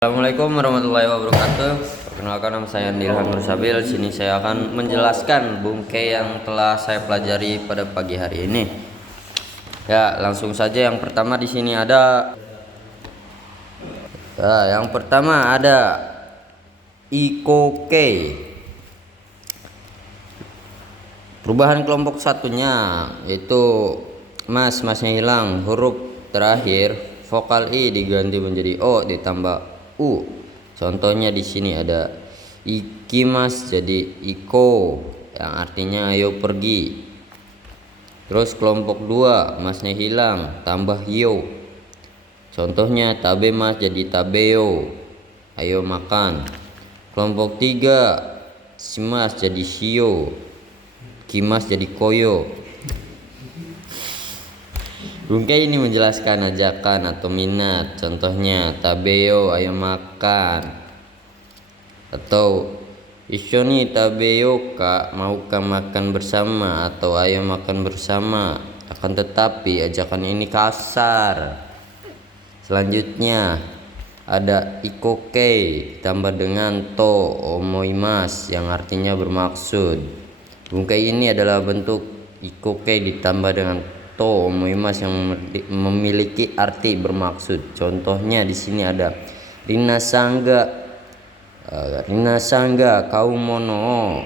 Assalamualaikum warahmatullahi wabarakatuh. Perkenalkan, nama saya Ilham Nursabil. Sini saya akan menjelaskan bungkai yang telah saya pelajari pada pagi hari ini. Ya, langsung saja. Yang pertama di sini ada ikoke. Perubahan kelompok satunya yaitu masnya hilang, huruf terakhir vokal i diganti menjadi o ditambah u. Contohnya di sini ada ikimas jadi iko yang artinya ayo pergi. Terus kelompok 2 masnya hilang tambah yo. Contohnya tabemas jadi tabeo ayo makan. Kelompok 3 simas jadi shio, kimas jadi koyo. Bungkai ini menjelaskan ajakan atau minat. Contohnya tabeo ayo makan, atau ishoni tabeo ka maukah makan bersama, atau ayo makan bersama. Akan tetapi ajakan ini kasar. Selanjutnya ada ikoke ditambah dengan to omoimas yang artinya bermaksud. Bungkai ini adalah bentuk ikoke ditambah dengan to omoimas yang memiliki arti bermaksud. Contohnya di sini ada rina sangga kau mono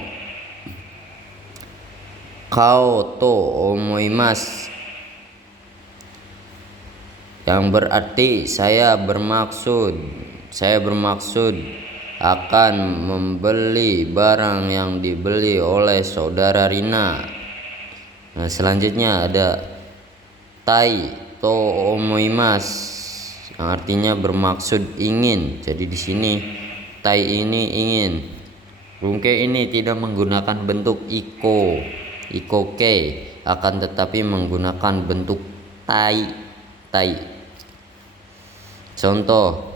kau to omoimas yang berarti saya bermaksud akan membeli barang yang dibeli oleh saudara Rina. Nah, selanjutnya ada tai to omoimas yang artinya bermaksud ingin. Jadi di sini tai ini ingin. Bungkai ini tidak menggunakan bentuk ikoke, akan tetapi menggunakan bentuk tai. Contoh,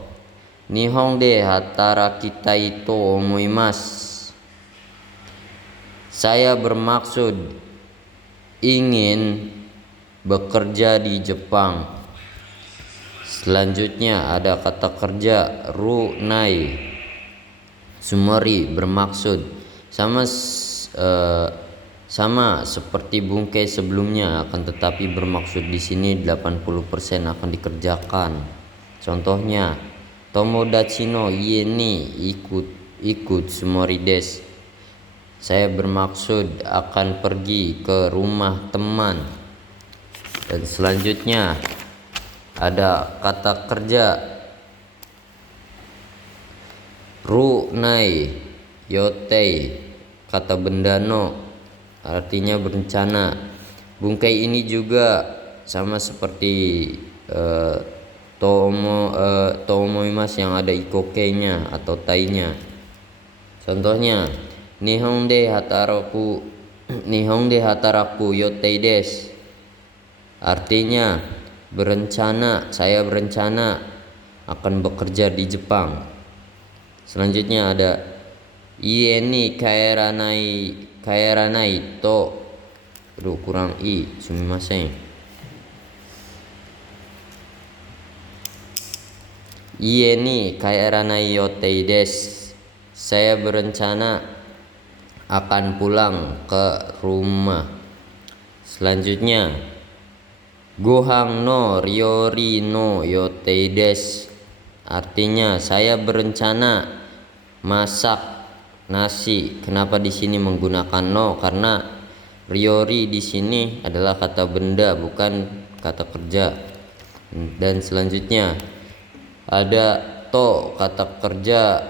nihon de hatarakitai to omoimas. Saya bermaksud ingin bekerja di Jepang. Selanjutnya ada kata kerja runai sumeri bermaksud sama seperti bungkai sebelumnya, akan tetapi bermaksud di sini 80% akan dikerjakan. Contohnya tomodachi no ie ni ikut sumeri desu. Saya bermaksud akan pergi ke rumah teman. Dan selanjutnya ada kata kerja runai yotei, kata benda no artinya berencana. Bungkai ini juga sama seperti tomoimas yang ada ikoke-nya atau tai-nya. Contohnya nihon de hataraku yotei desu. Artinya saya berencana akan bekerja di Jepang. Selanjutnya ada ie ni kaeranai to. Kurang i, sumimasen. Ie ni kaeranai yotei desu. Saya berencana akan pulang ke rumah. Selanjutnya gohang no ryori no yotei desu. Artinya saya berencana masak nasi. Kenapa di sini menggunakan no? Karena ryori di sini adalah kata benda, bukan kata kerja. Dan selanjutnya ada to, kata kerja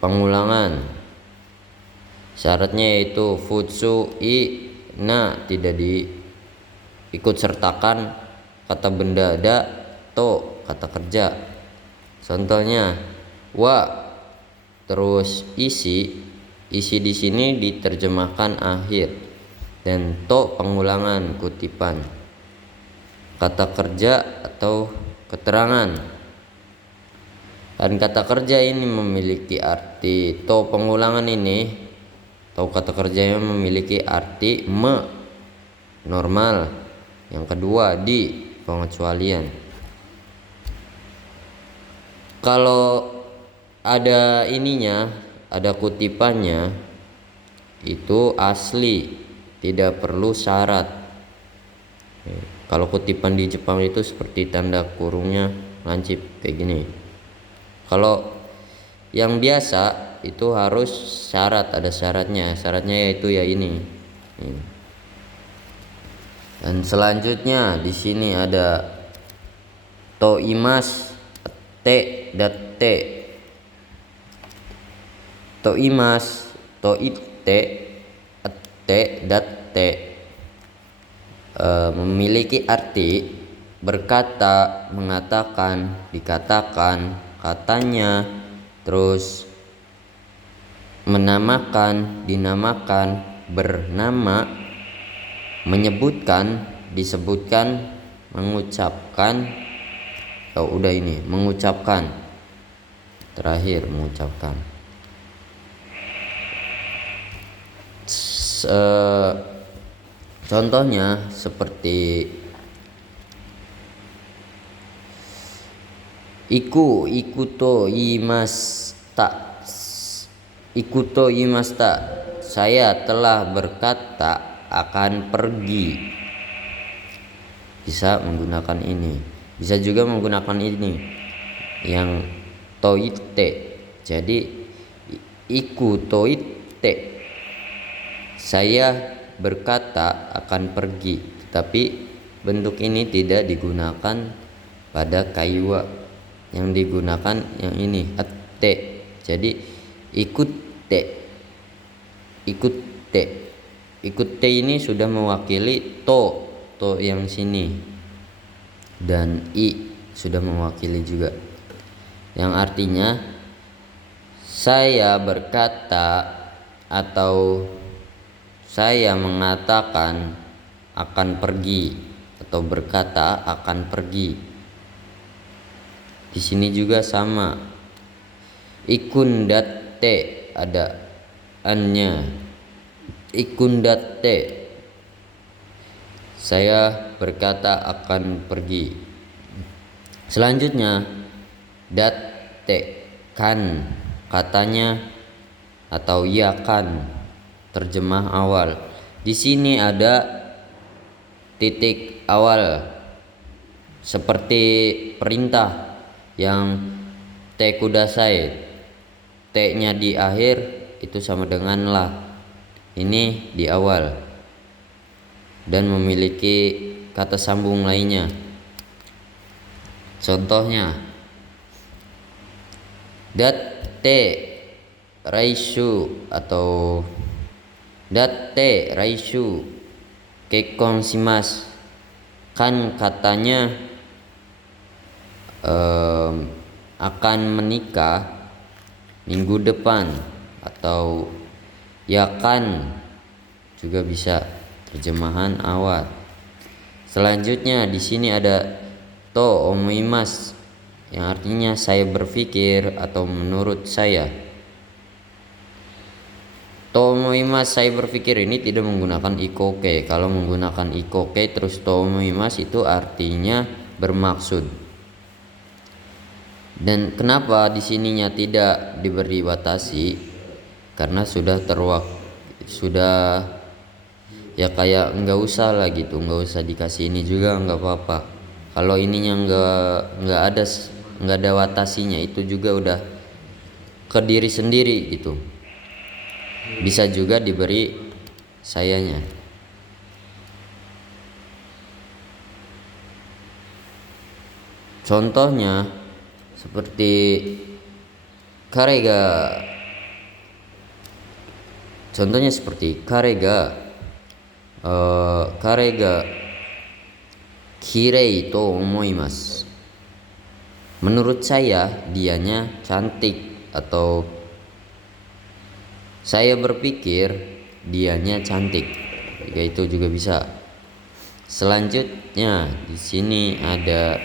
pengulangan. Syaratnya yaitu futsu i na tidak diikut sertakan kata benda, da to kata kerja. Contohnya wa terus isi di sini diterjemahkan akhir, dan to pengulangan kutipan kata kerja atau keterangan. Dan kata kerja ini memiliki arti, to pengulangan ini atau kata kerjanya memiliki arti normal. Yang kedua di pengecualian. Kalau ada ininya, ada kutipannya, itu asli, tidak perlu syarat. Kalau kutipan di Jepang itu seperti tanda kurungnya lancip kayak gini. Kalau yang biasa itu harus syarat, ada syaratnya. Syaratnya yaitu ya ini. Dan selanjutnya di sini ada toimas te dat te. Toimas, toite, te dat te memiliki arti berkata, mengatakan, dikatakan, katanya, terus menamakan, dinamakan, bernama, menyebutkan, disebutkan, mengucapkan. Udah ini, mengucapkan. Terakhir mengucapkan. Contohnya seperti ikuto imasta. Ikuto imasta, saya telah berkata akan pergi. Bisa menggunakan ini. Bisa juga menggunakan ini yang toite. Jadi ikutoite, saya berkata akan pergi. Tapi bentuk ini tidak digunakan pada kaiwa. Yang digunakan yang ini ate. Jadi ikutte. Ikutte ini sudah mewakili to yang sini, dan i sudah mewakili juga, yang artinya saya berkata atau saya mengatakan akan pergi atau berkata akan pergi. Di sini juga sama. Ikundatte, ada annya. Ikundatte, saya berkata akan pergi. Selanjutnya datte, kan, katanya atau ya kan, terjemah awal. Di sini ada titik awal seperti perintah yang te kudasai, t-nya di akhir itu sama dengan lah. Ini di awal dan memiliki kata sambung lainnya. Contohnya datte raishu atau datte raishu kekkon shimasu, kan katanya akan menikah minggu depan, atau ya kan juga bisa terjemahan awal. Selanjutnya di sini ada to omoimasu yang artinya saya berpikir atau menurut saya. To omoimasu, saya berpikir, ini tidak menggunakan ikoke. Kalau menggunakan ikoke terus to omoimasu itu artinya bermaksud. Dan kenapa di sininya tidak diberi batasi? Karena sudah ya kayak nggak usah lah gitu, nggak usah dikasih ini juga nggak apa-apa. Kalau ininya nggak ada batasinya, itu juga udah ke diri sendiri gitu. Bisa juga diberi sayanya. Contohnya seperti karega. Contohnya seperti karega kirei to omoimasu. Menurut saya dianya cantik, atau saya berpikir dianya cantik. Itu juga bisa. Selanjutnya di sini ada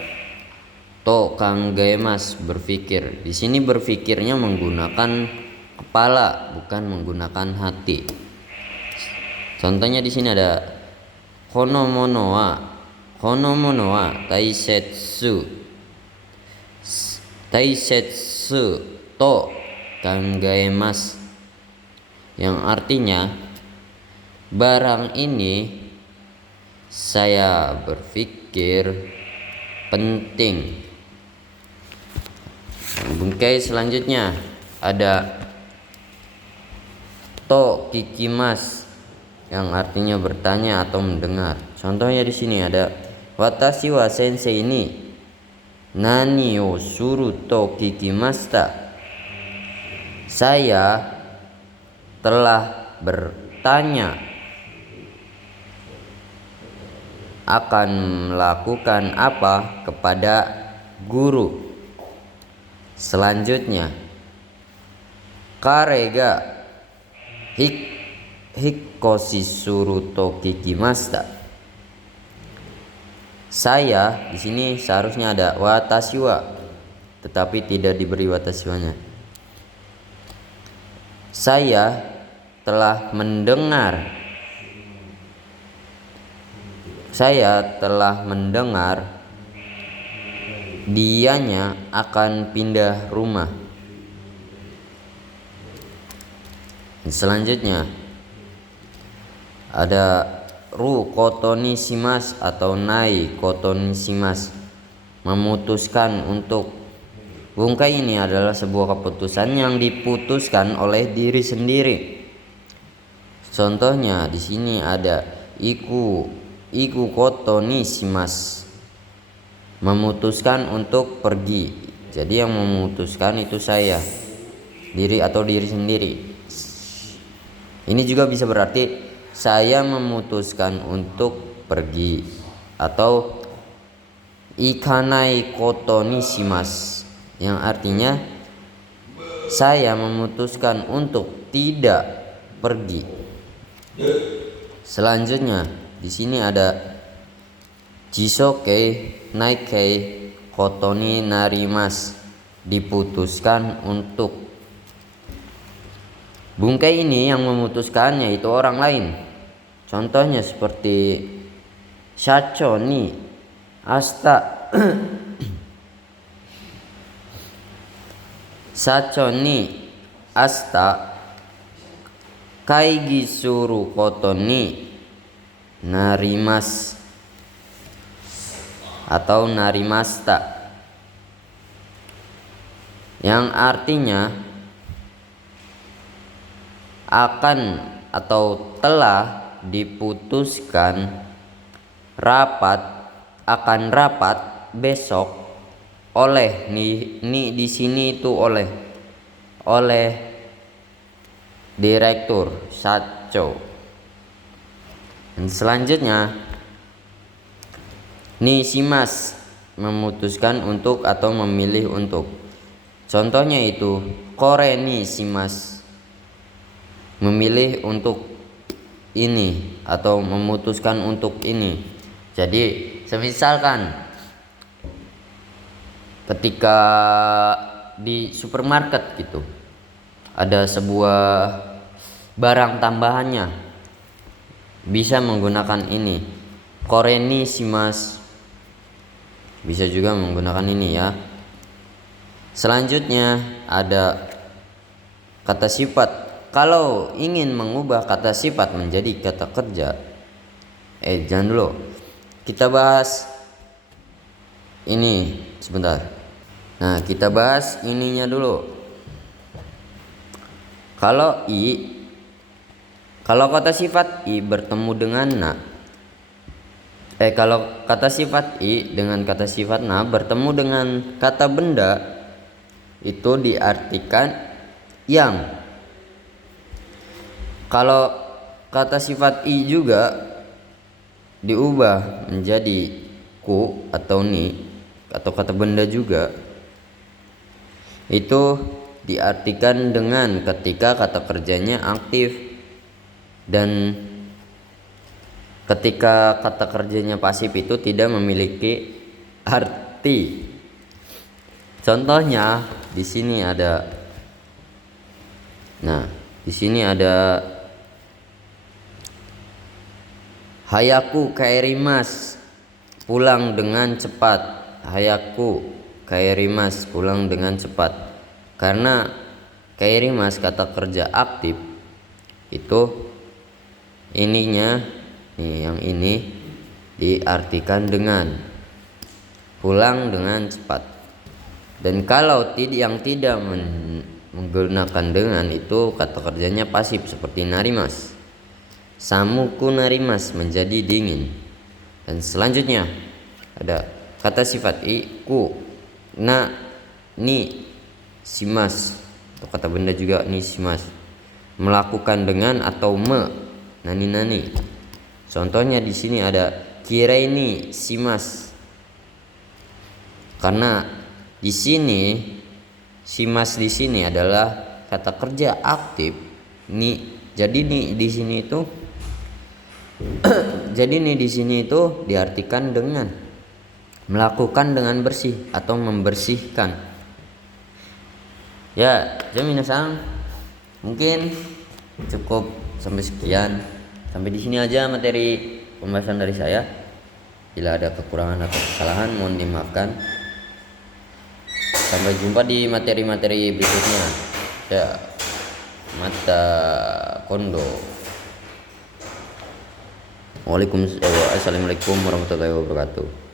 to kanggaemasu, berpikir. Di sini berpikirnya menggunakan kepala, bukan menggunakan hati. Contohnya di sini ada kono mono wa taisetsu. Taisetsu to kangaemas, yang artinya barang ini saya berpikir penting. Bungkai selanjutnya ada to kikimas, yang artinya bertanya atau mendengar. Contohnya di sini ada watashi wa sensei ni nani o suru to kikimashita. Saya telah bertanya akan melakukan apa kepada guru. Selanjutnya karega hikoshi suru to kikimashita. Saya di sini seharusnya ada watashi wa, tetapi tidak diberi watashi wa-nya. Saya telah mendengar. Saya telah mendengar dianya akan pindah rumah. Selanjutnya ada ru kotoni shimas atau nai kotoni shimas, memutuskan untuk. Bungkai ini adalah sebuah keputusan yang diputuskan oleh diri sendiri. Contohnya di sini ada iku kotoni shimas, memutuskan untuk pergi. Jadi yang memutuskan itu saya, diri atau diri sendiri. Ini juga bisa berarti saya memutuskan untuk pergi, atau ikanai kotoni shimas, yang artinya saya memutuskan untuk tidak pergi. Selanjutnya di sini ada jisoke naikei kotoni narimas, diputuskan untuk. Bungkai ini yang memutuskan yaitu orang lain. Contohnya seperti shacho ni asta shacho ni asta kaigi suru koto ni narimas atau narimasta, yang artinya akan atau telah diputuskan akan rapat besok oleh ni di sini itu oleh direktur shacho. Dan selanjutnya nishimas, memutuskan untuk atau memilih untuk. Contohnya itu kore nishimas, memilih untuk ini atau memutuskan untuk ini. Jadi semisalkan ketika di supermarket gitu ada sebuah barang tambahannya, bisa menggunakan ini kore nishimas, bisa juga menggunakan ini ya. Selanjutnya ada kata sifat. Kalau ingin mengubah kata sifat menjadi kata kerja, jangan dulu. Kita bahas ini sebentar. Nah, kita bahas ininya dulu. Kalau kata sifat i bertemu dengan na, kalau kata sifat i dengan kata sifat na bertemu dengan kata benda, itu diartikan yang. Kalau kata sifat i juga diubah menjadi ku atau ni atau kata benda juga, itu diartikan dengan ketika kata kerjanya aktif dan ketika kata kerjanya pasif itu tidak memiliki arti. Contohnya di sini ada, di sini ada hayaku kaerimas, pulang dengan cepat. Hayaku kairimas, pulang dengan cepat. Karena kairimas kata kerja aktif itu ininya nih, yang ini diartikan dengan pulang dengan cepat. Dan kalau yang tidak menggunakan dengan itu kata kerjanya pasif seperti narimas. Samuku narimas, menjadi dingin. Dan selanjutnya ada kata sifat ku, na, ni, simas. Atau kata benda juga ni simas. Melakukan dengan atau nani. Contohnya di sini ada kiraini simas. Karena di sini simas di sini adalah kata kerja aktif ni. Jadi nih di sini itu jadi nih di sini itu diartikan dengan melakukan dengan bersih atau membersihkan. Ya, jadi minasan mungkin cukup sampai sekian. Sampai di sini aja materi pembahasan dari saya. Bila ada kekurangan atau kesalahan mohon dimaafkan. Sampai jumpa di materi-materi berikutnya. Ya, mata kondo. Assalamualaikum warahmatullahi wabarakatuh.